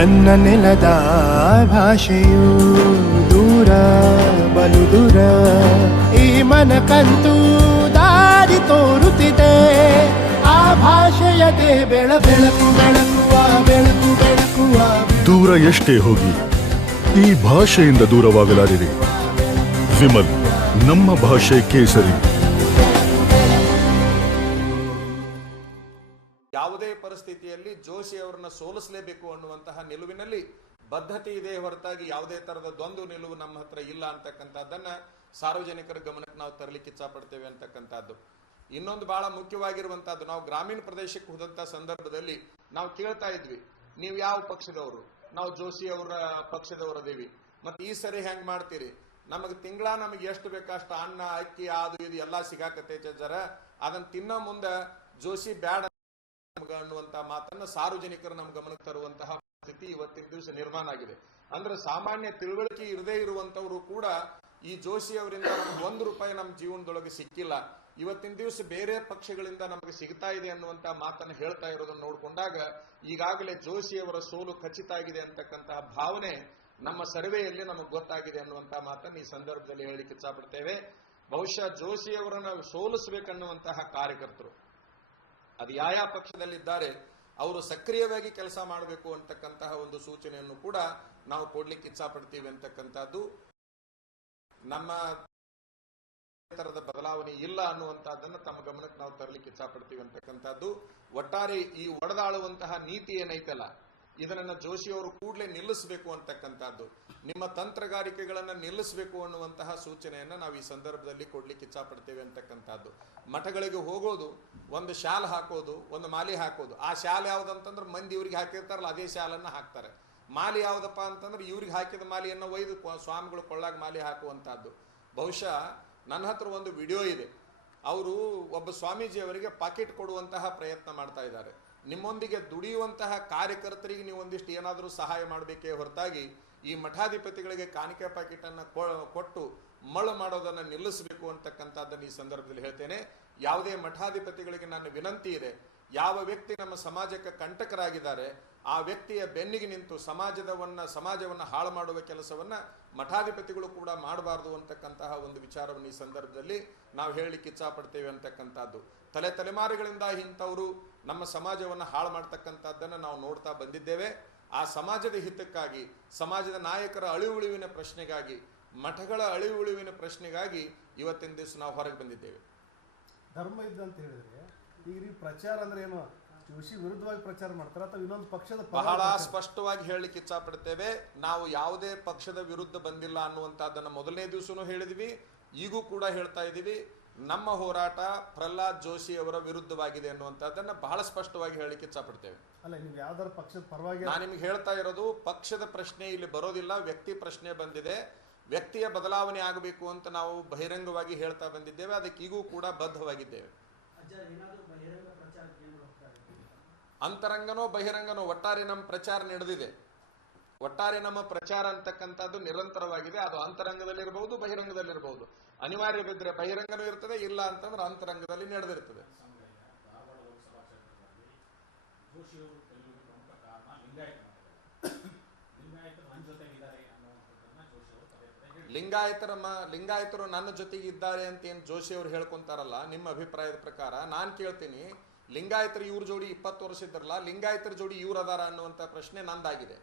ನನ್ನ ನೆಲದ ಭಾಷೆಯು ದೂರ ಬಲು ದೂರ ಈ ಮನಕಂತೂ ದಾರಿ ತೋರುತ್ತಿದೆ ಆ ಭಾಷೆಯದೇ ಬೆಳಕು ಬೆಳಕುವ ಬೆಳಕು ಬೆಳಕುವ ದೂರ ಎಷ್ಟೇ ಹೋಗಿ ಈ ಭಾಷೆಯಿಂದ ದೂರವಾಗಲಾರಿರಿ. ವಿಮಲ್, ನಮ್ಮ ಭಾಷೆ ಕೇಸರಿ. ಯಾವುದೇ ಪರಿಸ್ಥಿತಿಯಲ್ಲಿ ಜೋಶಿ ಅವರನ್ನ ಸೋಲಿಸಲೇಬೇಕು ಅನ್ನುವಂತಹ ನಿಲುವಿನಲ್ಲಿ ಬದ್ಧತೆ ಇದೆ ಹೊರತಾಗಿ ಯಾವುದೇ ತರದ ದ್ವಂದ್ವ ನಿಲುವು ನಮ್ಮ ಹತ್ರ ಇಲ್ಲ ಅಂತಕ್ಕಂಥದ್ದನ್ನ ಸಾರ್ವಜನಿಕರ ಗಮನಕ್ಕೆ ನಾವು ತರಲಿಕ್ಕೆ ಇಚ್ಛಪಡ್ತೇವೆ ಅಂತಕ್ಕಂಥದ್ದು. ಇನ್ನೊಂದು ಬಹಳ ಮುಖ್ಯವಾಗಿರುವಂತಹದ್ದು, ನಾವು ಗ್ರಾಮೀಣ ಪ್ರದೇಶಕ್ಕೆ ಹೋದಂತ ಸಂದರ್ಭದಲ್ಲಿ ನಾವು ಕೇಳ್ತಾ ಇದ್ವಿ, ನೀವು ಯಾವ ಪಕ್ಷದವರು? ನಾವು ಜೋಶಿ ಅವರ ಪಕ್ಷದವರದೇವಿ, ಮತ್ತೆ ಈ ಸರಿ ಹೆಂಗ್ ಮಾಡ್ತೀರಿ? ನಮಗೆ ನಮಗೆ ಎಷ್ಟು ಬೇಕಷ್ಟು ಅನ್ನ ಅಕ್ಕಿ ಅದು ಇದು ಎಲ್ಲಾ ಸಿಗಾಕತೈತೆ ಜರ, ಅದನ್ನ ತಿನ್ನೋ ಮುಂದೆ ಜೋಶಿ ಬ್ಯಾಡ ಅನ್ನುವಂತ ಮಾತನ್ನ ಸಾರ್ವಜನಿಕರು ನಮ್ಮ ಗಮನಕ್ಕೆ ತರುವಂತಹ ಸ್ಥಿತಿ ಇವತ್ತಿನ ದಿವಸ ನಿರ್ಮಾಣ ಆಗಿದೆ. ಅಂದ್ರೆ ಸಾಮಾನ್ಯ ತಿಳುವಳಿಕೆ ಇರದೇ ಇರುವಂತವರು ಕೂಡ ಈ ಜೋಶಿ ಅವರಿಂದ ನಮ್ಗೆ ₹1 ನಮ್ಮ ಜೀವನದೊಳಗೆ ಸಿಕ್ಕಿಲ್ಲ, ಇವತ್ತಿನ ದಿವಸ ಬೇರೆ ಪಕ್ಷಗಳಿಂದ ನಮಗೆ ಸಿಗ್ತಾ ಇದೆ ಅನ್ನುವಂತ ಮಾತನ್ನು ಹೇಳ್ತಾ ಇರೋದನ್ನ ನೋಡ್ಕೊಂಡಾಗ ಈಗಾಗಲೇ ಜೋಶಿ ಅವರ ಸೋಲು ಖಚಿತ ಆಗಿದೆ ಅಂತಕ್ಕಂತಹ ಭಾವನೆ ನಮ್ಮ ಸರ್ವೆಯಲ್ಲಿ ನಮಗೆ ಗೊತ್ತಾಗಿದೆ ಅನ್ನುವಂತ ಮಾತನ್ನು ಈ ಸಂದರ್ಭದಲ್ಲಿ ಹೇಳಲಿಕ್ಕೆ ಇಚ್ಛಪಡ್ತೇವೆ. ಬಹುಶಃ ಜೋಶಿ ಅವರನ್ನು ಸೋಲಿಸಬೇಕನ್ನುವಂತಹ ಕಾರ್ಯಕರ್ತರು ಅದು ಯಾವ ಪಕ್ಷದಲ್ಲಿದ್ದಾರೆ ಅವರು ಸಕ್ರಿಯವಾಗಿ ಕೆಲಸ ಮಾಡಬೇಕು ಅಂತಕ್ಕಂತಹ ಒಂದು ಸೂಚನೆಯನ್ನು ಕೂಡ ನಾವು ಕೊಡ್ಲಿಕ್ಕೆ ಇಚ್ಛಪಡ್ತೀವಿ ಅಂತಕ್ಕಂಥದ್ದು. ನಮ್ಮ ತರದ ಬದಲಾವಣೆ ಇಲ್ಲ ಅನ್ನುವಂತಹದ್ದನ್ನು ತಮ್ಮ ಗಮನಕ್ಕೆ ನಾವು ತರಲಿಕ್ಕೆ ಇಚ್ಛಪಡ್ತೀವಿ ಅಂತಕ್ಕಂಥದ್ದು. ಒಟ್ಟಾರೆ ಈ ಒಡೆದಾಳುವಂತಹ ನೀತಿ ಏನೈತಲ್ಲ, ಇದನ್ನ ಜೋಶಿ ಅವರು ಕೂಡಲೇ ನಿಲ್ಲಿಸಬೇಕು ಅಂತಕ್ಕಂಥದ್ದು, ನಿಮ್ಮ ತಂತ್ರಗಾರಿಕೆಗಳನ್ನ ನಿಲ್ಲಿಸಬೇಕು ಅನ್ನುವಂತಹ ಸೂಚನೆಯನ್ನ ನಾವು ಈ ಸಂದರ್ಭದಲ್ಲಿ ಕೊಡ್ಲಿಕ್ಕೆ ಇಚ್ಛಪಡ್ತೇವೆ ಅಂತಕ್ಕಂಥದ್ದು. ಮಠಗಳಿಗೆ ಹೋಗೋದು, ಒಂದು ಶಾಲ್ ಹಾಕೋದು, ಒಂದು ಮಾಲಿ ಹಾಕೋದು, ಆ ಶಾಲ್ ಯಾವ್ದಂತಂದ್ರೆ ಮಂದಿ ಇವ್ರಿಗೆ ಹಾಕಿರ್ತಾರಲ್ಲ ಅದೇ ಶಾಲನ್ನ ಹಾಕ್ತಾರೆ. ಮಾಲಿ ಯಾವ್ದಪ್ಪ ಅಂತಂದ್ರೆ ಇವ್ರಿಗೆ ಹಾಕಿದ ಮಾಲಿಯನ್ನು ಒಯ್ದು ಸ್ವಾಮಿಗಳು ಕೊಳ್ಳಾಗ ಮಾಲಿ ಹಾಕುವಂತಹದ್ದು. ಬಹುಶಃ ನನ್ನ ಹತ್ರ ಒಂದು ವಿಡಿಯೋ ಇದೆ, ಅವರು ಒಬ್ಬ ಸ್ವಾಮೀಜಿ ಅವರಿಗೆ ಪಾಕೆಟ್ ಕೊಡುವಂತಹ ಪ್ರಯತ್ನ ಮಾಡ್ತಾ ಇದ್ದಾರೆ. ನಿಮ್ಮೊಂದಿಗೆ ದುಡಿಯುವಂತಹ ಕಾರ್ಯಕರ್ತರಿಗೆ ನೀವು ಒಂದಿಷ್ಟು ಏನಾದರೂ ಸಹಾಯ ಮಾಡಬೇಕೇ ಹೊರತಾಗಿ ಈ ಮಠಾಧಿಪತಿಗಳಿಗೆ ಕಾಣಿಕೆ ಪ್ಯಾಕೆಟ್ ಅನ್ನ ಕೊಟ್ಟು ಮಳ್ಳು ಮಾಡೋದನ್ನ ನಿಲ್ಲಿಸಬೇಕು ಅಂತಕ್ಕಂಥದ್ದನ್ನು ಈ ಸಂದರ್ಭದಲ್ಲಿ ಹೇಳ್ತೇನೆ. ಯಾವುದೇ ಮಠಾಧಿಪತಿಗಳಿಗೆ ನನ್ನ ವಿನಂತಿ ಇದೆ, ಯಾವ ವ್ಯಕ್ತಿ ನಮ್ಮ ಸಮಾಜಕ್ಕೆ ಕಂಟಕರಾಗಿದ್ದಾರೆ ಆ ವ್ಯಕ್ತಿಯ ಬೆನ್ನಿಗೆ ನಿಂತು ಸಮಾಜವನ್ನ ಹಾಳು ಮಾಡುವ ಕೆಲಸವನ್ನ ಮಠಾಧಿಪತಿಗಳು ಕೂಡ ಮಾಡಬಾರದು ಅಂತಕ್ಕಂತಹ ಒಂದು ವಿಚಾರವನ್ನು ಈ ಸಂದರ್ಭದಲ್ಲಿ ನಾವು ಹೇಳಲಿಕ್ಕೆ ಇಚ್ಛಪಡ್ತೇವೆ ಅಂತಕ್ಕಂಥದ್ದು. ತಲೆಮಾರುಗಳಿಂದ ಇಂಥವರು ನಮ್ಮ ಸಮಾಜವನ್ನು ಹಾಳು ಮಾಡ್ತಕ್ಕಂಥದ್ದನ್ನು ನಾವು ನೋಡ್ತಾ ಬಂದಿದ್ದೇವೆ. ಆ ಸಮಾಜದ ಹಿತಕ್ಕಾಗಿ, ಸಮಾಜದ ನಾಯಕರ ಅಳಿವುಳಿವಿನ ಪ್ರಶ್ನೆಗಾಗಿ, ಮಠಗಳ ಅಳಿವುಳಿವಿನ ಪ್ರಶ್ನೆಗಾಗಿ ಇವತ್ತಿನ ದಿವಸ ನಾವು ಹೊರಗೆ ಬಂದಿದ್ದೇವೆ. ಧರ್ಮ ಇದ್ದಂತ ಹೇಳಿದ್ರೆ ಈಗ ಪ್ರಚಾರ ಅಂದ್ರೆ ಏನು, ಜೋಶಿ ವಿರುದ್ಧವಾಗಿ ಪ್ರಚಾರ ಮಾಡ್ತಾರೆ ಅಥವಾ ಇನ್ನೊಂದು ಪಕ್ಷದ ಬಹಳ ಸ್ಪಷ್ಟವಾಗಿ ಹೇಳಲಿಕ್ಕೆ ಇಚ್ಛಪಡ್ತೇವೆ, ನಾವು ಯಾವುದೇ ಪಕ್ಷದ ವಿರುದ್ಧ ಬಂದಿಲ್ಲ ಅನ್ನುವಂತಹದ್ದನ್ನ ಮೊದಲನೇ ದಿವಸನೂ ಹೇಳಿದ್ವಿ, ಈಗೂ ಕೂಡ ಹೇಳ್ತಾ ಇದ್ದೀವಿ. ನಮ್ಮ ಹೋರಾಟ ಪ್ರಹ್ಲಾದ್ ಜೋಶಿ ಅವರ ವಿರುದ್ಧವಾಗಿದೆ ಅನ್ನುವಂಥದ್ದನ್ನ ಬಹಳ ಸ್ಪಷ್ಟವಾಗಿ ಹೇಳಲಿಕ್ಕೆ ಇಚ್ಛಪಡ್ತೇವೆ. ಅಲ್ಲ, ನೀವು ಯಾವ್ದಾರು ಪಕ್ಷದ ಪರವಾಗಿ ನಾನು ನಿಮ್ಗೆ ಹೇಳ್ತಾ ಇರೋದು, ಪಕ್ಷದ ಪ್ರಶ್ನೆ ಇಲ್ಲಿ ಬರೋದಿಲ್ಲ, ವ್ಯಕ್ತಿ ಪ್ರಶ್ನೆ ಬಂದಿದೆ. ವ್ಯಕ್ತಿಯ ಬದಲಾವಣೆ ಆಗಬೇಕು ಅಂತ ನಾವು ಬಹಿರಂಗವಾಗಿ ಹೇಳ್ತಾ ಬಂದಿದ್ದೇವೆ, ಅದಕ್ಕೆ ಈಗೂ ಕೂಡ ಬದ್ಧವಾಗಿದ್ದೇವೆ. ಅಂತರಂಗನೋ ಬಹಿರಂಗನೋ ಒಟ್ಟಾರೆ ನಮ್ಮ ಪ್ರಚಾರ ನಡೆದಿದೆ. ಒಟ್ಟಾರೆ ನಮ್ಮ ಪ್ರಚಾರ ಅಂತಕ್ಕಂಥದ್ದು ನಿರಂತರವಾಗಿದೆ. ಅದು ಅಂತರಂಗದಲ್ಲಿರಬಹುದು, ಬಹಿರಂಗದಲ್ಲಿರಬಹುದು. ಅನಿವಾರ್ಯ ಬಿದ್ದರೆ ಬಹಿರಂಗನೂ ಇರ್ತದೆ, ಇಲ್ಲ ಅಂತಂದ್ರೆ ಅಂತರಂಗದಲ್ಲಿ ನಡೆದಿರ್ತದೆ. ಲಿಂಗಾಯತರು ನನ್ನ ಜೊತೆಗೆ ಇದ್ದಾರೆ ಅಂತ ಏನ್ ಜೋಶಿ ಅವರು ಹೇಳ್ಕೊಂತಾರಲ್ಲ, ನಿಮ್ಮ ಅಭಿಪ್ರಾಯದ ಪ್ರಕಾರ ನಾನು ಕೇಳ್ತೀನಿ, ಲಿಂಗಾಯತರು ಇವ್ರ ಜೋಡಿ 20 ವರ್ಷ ಇದ್ರಲ್ಲ, ಲಿಂಗಾಯತರ ಜೋಡಿ ಇವ್ರ ಅದಾರ ಅನ್ನುವಂಥ ಪ್ರಶ್ನೆ ನಂದಾಗಿದೆ.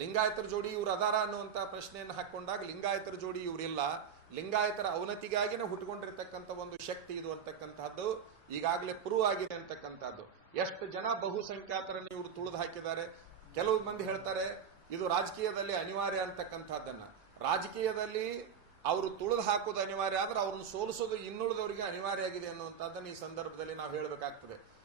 ಲಿಂಗಾಯತರ ಜೋಡಿ ಇವ್ರ ಅದಾರ ಅನ್ನುವಂಥ ಪ್ರಶ್ನೆಯನ್ನು ಹಾಕೊಂಡಾಗ ಲಿಂಗಾಯತರ ಜೋಡಿ ಇವ್ರಿಲ್ಲ, ಲಿಂಗಾಯತರ ಅವನತಿಗಾಗಿನೇ ಹುಟ್ಟುಕೊಂಡಿರ್ತಕ್ಕಂಥ ಒಂದು ಶಕ್ತಿ ಇದು ಅಂತಕ್ಕಂಥದ್ದು ಈಗಾಗಲೇ ಪ್ರೂವ್ ಆಗಿದೆ ಅಂತಕ್ಕಂಥದ್ದು. ಎಷ್ಟು ಜನ ಬಹುಸಂಖ್ಯಾತರನ್ನು ಇವರು ತುಳಿದು ಹಾಕಿದ್ದಾರೆ. ಕೆಲವು ಮಂದಿ ಹೇಳ್ತಾರೆ ಇದು ರಾಜಕೀಯದಲ್ಲಿ ಅನಿವಾರ್ಯ ಅಂತಕ್ಕಂಥದ್ದನ್ನ. ರಾಜಕೀಯದಲ್ಲಿ ಅವರು ತುಳಿದು ಹಾಕೋದು ಅನಿವಾರ್ಯ ಆದ್ರೆ ಅವ್ರನ್ನ ಸೋಲಿಸೋದು ಇನ್ನುಳಿದವರಿಗೆ ಅನಿವಾರ್ಯ ಆಗಿದೆ ಅನ್ನುವಂಥದ್ದನ್ನು ಈ ಸಂದರ್ಭದಲ್ಲಿ ನಾವು ಹೇಳಬೇಕಾಗ್ತದೆ.